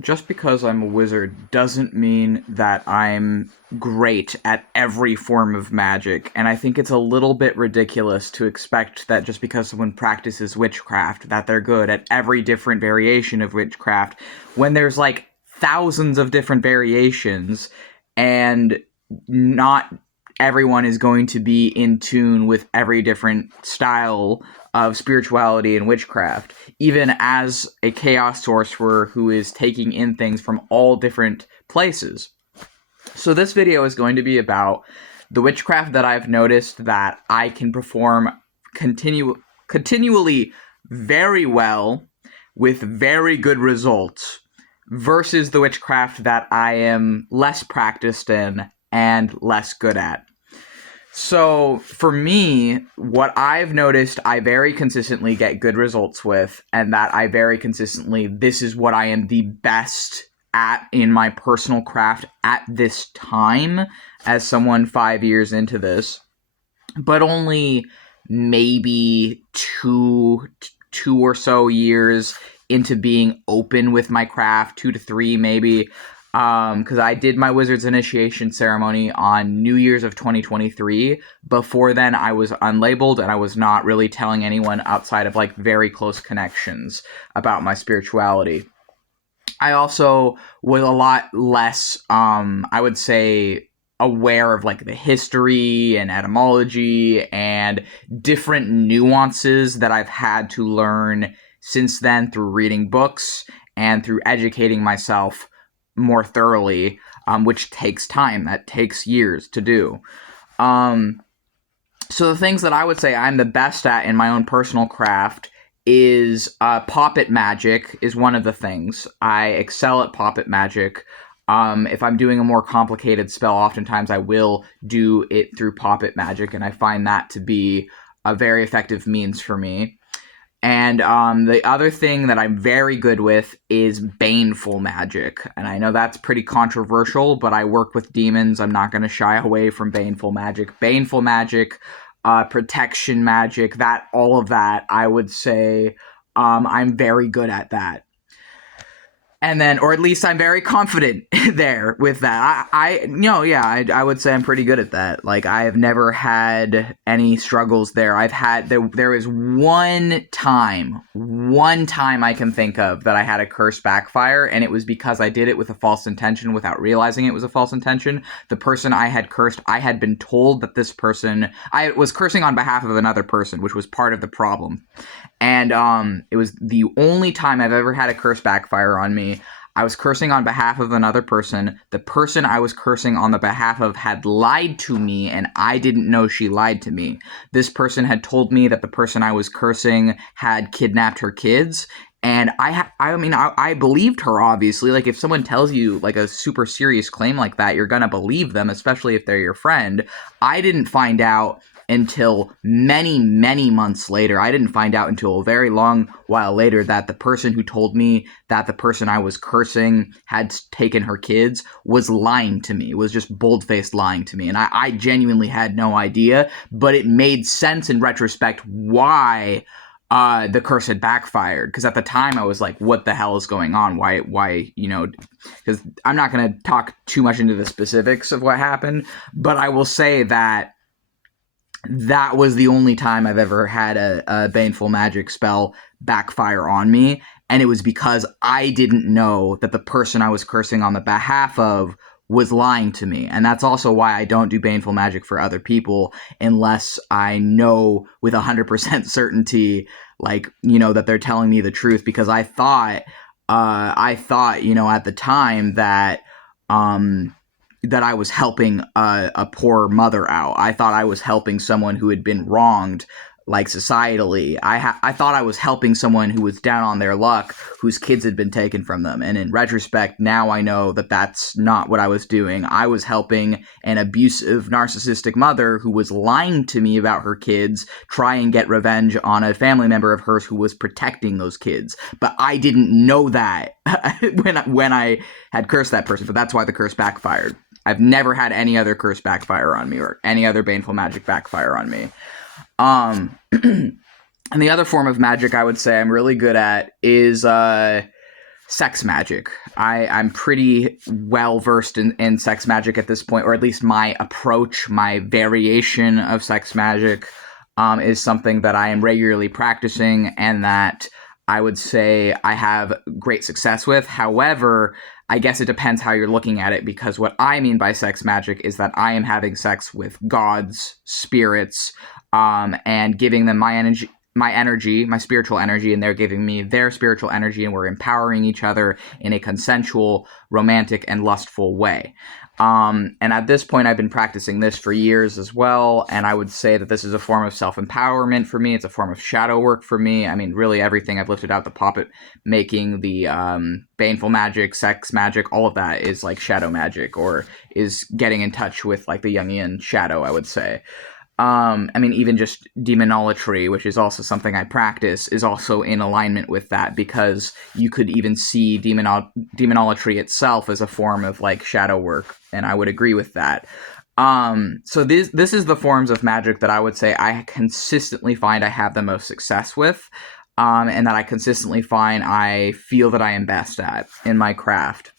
Just because I'm a wizard doesn't mean that I'm great at every form of magic, and I think it's a little bit ridiculous to expect that just because someone practices witchcraft that they're good at every different variation of witchcraft when there's like thousands of different variations and not everyone is going to be in tune with every different style of spirituality and witchcraft, even as a chaos sorcerer who is taking in things from all different places. So this video is going to be about the witchcraft that I've noticed that I can perform continually very well with very good results versus the witchcraft that I am less practiced in and less good at. So for me, what I've noticed I very consistently get good results with, and that I very consistently, this is what I am the best at in my personal craft at this time as someone 5 years into this, but only maybe two or so years into being open with my craft, 2 to 3 maybe. Because I did my Wizards initiation ceremony on New Year's of 2023. Before then, I was unlabeled and I was not really telling anyone outside of like very close connections about my spirituality. I also was a lot less, I would say, aware of like the history and etymology and different nuances that I've had to learn since then through reading books and through educating myself more thoroughly, which takes time. That takes years to do. So the things that I would say I'm the best at in my own personal craft is poppet magic is one of the things. I excel at poppet magic. If I'm doing a more complicated spell, oftentimes I will do it through poppet magic, and I find that to be a very effective means for me. And the other thing that I'm very good with is baneful magic. And I know that's pretty controversial, but I work with demons. I'm not going to shy away from baneful magic. Baneful magic, protection magic, that all of that, I would say I'm very good at that. And then, or at least I'm very confident there with that. I would say I'm pretty good at that. Like, I have never had any struggles there. There is one time I can think of that I had a curse backfire, and it was because I did it with a false intention without realizing it was a false intention. The person I had cursed, I had been told that I was cursing on behalf of another person, which was part of the problem. And it was the only time I've ever had a curse backfire on me. I was cursing on behalf of another person. The person I was cursing on the behalf of had lied to me, and I didn't know she lied to me. This person had told me that the person I was cursing had kidnapped her kids, and I believed her, obviously. Like, if someone tells you, like, a super serious claim like that, you're gonna believe them, especially if they're your friend. I didn't find out until many, many months later. I didn't find out until a very long while later that the person who told me that the person I was cursing had taken her kids was lying to me, was just bold-faced lying to me. And I genuinely had no idea, but it made sense in retrospect why the curse had backfired. Because at the time I was like, what the hell is going on? Why, because I'm not going to talk too much into the specifics of what happened, but I will say that was the only time I've ever had a baneful magic spell backfire on me, and it was because I didn't know that the person I was cursing on the behalf of was lying to me. And that's also why I don't do baneful magic for other people unless I know with 100% certainty, like, that they're telling me the truth. Because I thought, at the time that I was helping a poor mother out. I thought I was helping someone who had been wronged, like, societally. I thought I was helping someone who was down on their luck, whose kids had been taken from them. And in retrospect, now I know that that's not what I was doing. I was helping an abusive, narcissistic mother who was lying to me about her kids, try and get revenge on a family member of hers who was protecting those kids. But I didn't know that when I had cursed that person. But that's why the curse backfired. I've never had any other curse backfire on me or any other baneful magic backfire on me. And the other form of magic I would say I'm really good at is Sex magic. I'm pretty well versed in sex magic at this point, or at least my approach, my variation of sex magic is something that I am regularly practicing and that I would say I have great success with. However, I guess it depends how you're looking at it, because what I mean by sex magic is that I am having sex with gods, spirits, and giving them my spiritual energy, and they're giving me their spiritual energy, and we're empowering each other in a consensual, romantic, and lustful way. And at this point, I've been practicing this for years as well, and I would say that this is a form of self-empowerment for me. It's a form of shadow work for me. I mean, really everything I've lifted out, the puppet making, the baneful magic, sex magic, all of that is like shadow magic, or is getting in touch with like the Jungian shadow, I would say. I mean, even just demonolatry, which is also something I practice, is also in alignment with that, because you could even see demonolatry itself as a form of like shadow work, and I would agree with that. So this is the forms of magic that I would say I consistently find I have the most success with, and that I consistently find I feel that I am best at in my craft.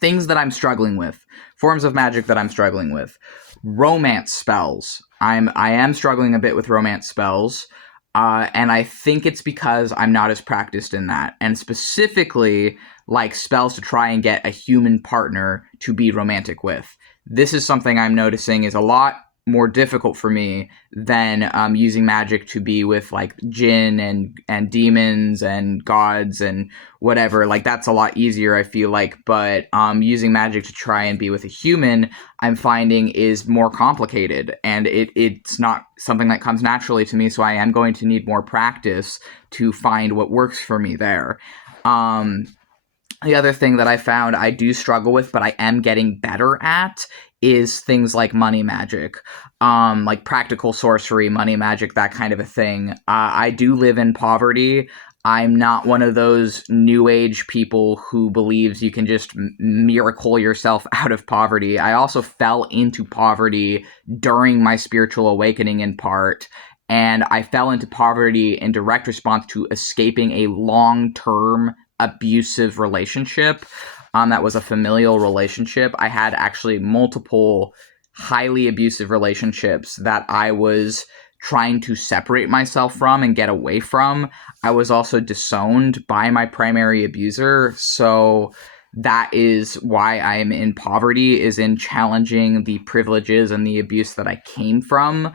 Things that I'm struggling with, forms of magic that I'm struggling with. Romance spells. I am struggling a bit with romance spells, and I think it's because I'm not as practiced in that, and specifically like spells to try and get a human partner to be romantic with. This is something I'm noticing is a lot more difficult for me than using magic to be with like jinn and demons and gods and whatever. Like that's a lot easier, I feel like. But using magic to try and be with a human, I'm finding is more complicated, and it's not something that comes naturally to me. So I am going to need more practice to find what works for me there. The other thing that I found I do struggle with, but I am getting better at, is things like money magic, like practical sorcery, money magic, that kind of a thing. I do live in poverty. I'm not one of those new age people who believes you can just miracle yourself out of poverty. I also fell into poverty during my spiritual awakening in part. And I fell into poverty in direct response to escaping a long-term abusive relationship. That was a familial relationship. I had actually multiple highly abusive relationships that I was trying to separate myself from and get away from. I was also disowned by my primary abuser. So that is why I am in poverty, is in challenging the privileges and the abuse that I came from.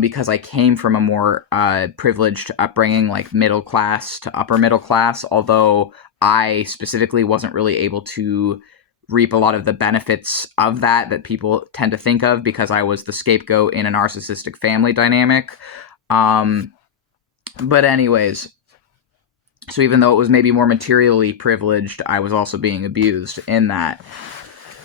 Because I came from a more privileged upbringing, like middle class to upper middle class, although I specifically wasn't really able to reap a lot of the benefits of that people tend to think of, because I was the scapegoat in a narcissistic family dynamic. But anyways, so even though it was maybe more materially privileged, I was also being abused in that.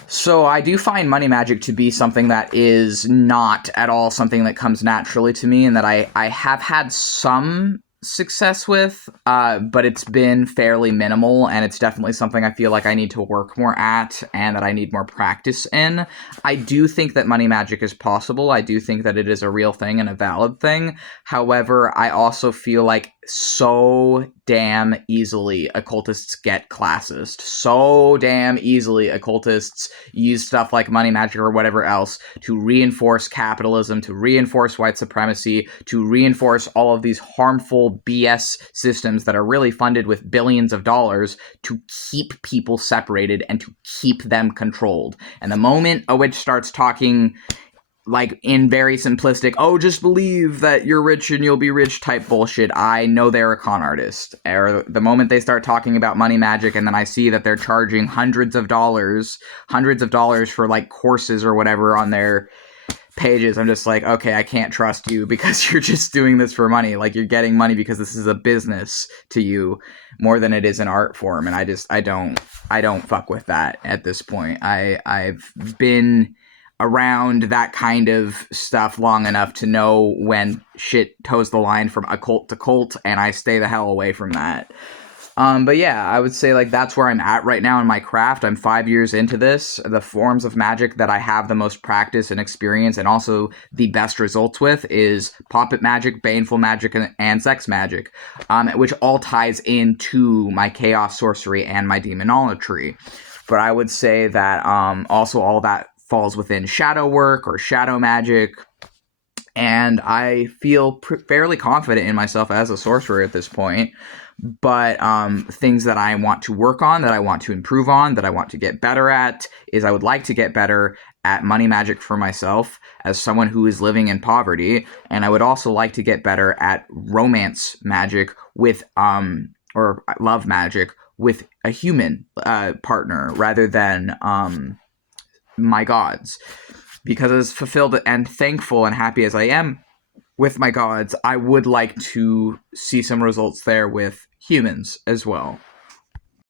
So I do find money magic to be something that is not at all something that comes naturally to me, and that I have had some success with, but it's been fairly minimal, and it's definitely something I feel like I need to work more at and that I need more practice in. I do think that money magic is possible. I do think that it is a real thing and a valid thing. However, I also feel like so damn easily occultists get classist. So damn easily occultists use stuff like money magic or whatever else to reinforce capitalism, to reinforce white supremacy, to reinforce all of these harmful BS systems that are really funded with billions of dollars to keep people separated and to keep them controlled. And the moment a witch starts talking like in very simplistic, oh, just believe that you're rich and you'll be rich type bullshit, I know they're a con artist. Or the moment they start talking about money magic and then I see that they're charging hundreds of dollars for like courses or whatever on their pages, I'm just like, okay, I can't trust you because you're just doing this for money. Like, you're getting money because this is a business to you more than it is an art form. And I don't fuck with that at this point. I've been around that kind of stuff long enough to know when shit toes the line from occult to cult, and I stay the hell away from that. But yeah, I would say like that's where I'm at right now in my craft. I'm 5 years into this. The forms of magic that I have the most practice and experience, and also the best results with, is puppet magic, baneful magic, and sex magic, which all ties into my chaos sorcery and my demonolatry. But I would say that also all that falls within shadow work or shadow magic, and I feel fairly confident in myself as a sorcerer at this point. But things that I want to work on, that I want to improve on, that I want to get better at, is I would like to get better at money magic for myself as someone who is living in poverty, and I would also like to get better at romance magic with or love magic with a human partner rather than my gods. Because as fulfilled and thankful and happy as I am with my gods, I would like to see some results there with humans as well.